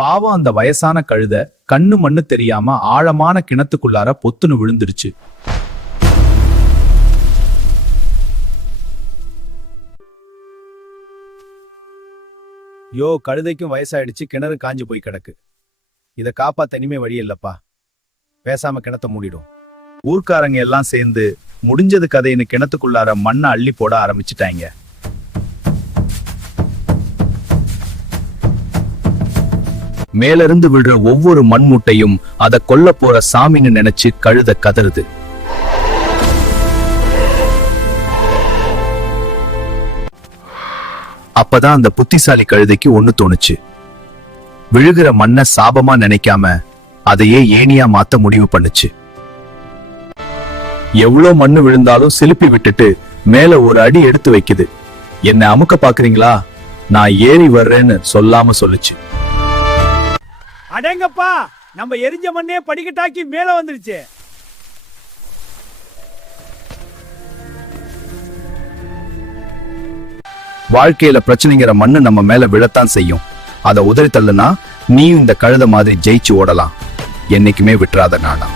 பாவம் அந்த வயசான கழுத கண்ணு மண்ணு தெரியாம ஆழமான கிணத்துக்குள்ளார பொத்துன்னு விழுந்துருச்சு. யோ, கழுதைக்கும் வயசாயிடுச்சு, கிணறு காஞ்சு போய் கிடக்கு. இத காப்பாத்த இனிமே வழி இல்லப்பா. பேசாம கிணத்த மூடிடும். ஊர்க்காரங்க எல்லாம் சேர்ந்து முடிஞ்சது கதைன்னு கிணத்துக்குள்ளார மண்ணை அள்ளி போட ஆரம்பிச்சுட்டாங்க. மேலிருந்து விழுற ஒவ்வொரு மண்மூட்டையும் அத கொல்ல போற சாமின்னு நினைச்சு கழுத கதறுது. அப்பதான் அந்த புத்திசாலி கழுதைக்கு ஒண்ணு தோணுச்சு. விழுகிற மண்ண சாபமா நினைக்காம அதையே ஏணியா மாத்த முடிவு பண்ணுச்சு. எவ்வளவு மண்ணு விழுந்தாலும் சிலுப்பி விட்டுட்டு மேல ஒரு அடி எடுத்து வைக்குது. என்ன அமுக்க பாக்குறீங்களா, நான் ஏறி வர்றேன்னு சொல்லாம சொல்லுச்சு. அடேங்கப்பா, நம்ம எரிஞ்ச மண்ணே படிக்கட்டாக்கி மேல வந்துருச்சு. வாழ்க்கையில பிரச்சனைங்கிற மண்ணு நம்ம மேல விழத்தான் செய்யும். அதை உதறி தள்ளுனா நீயும் இந்த கழுத மாதிரி ஜெயிச்சு ஓடலாம். என்னைக்குமே விட்டுறாத நானா.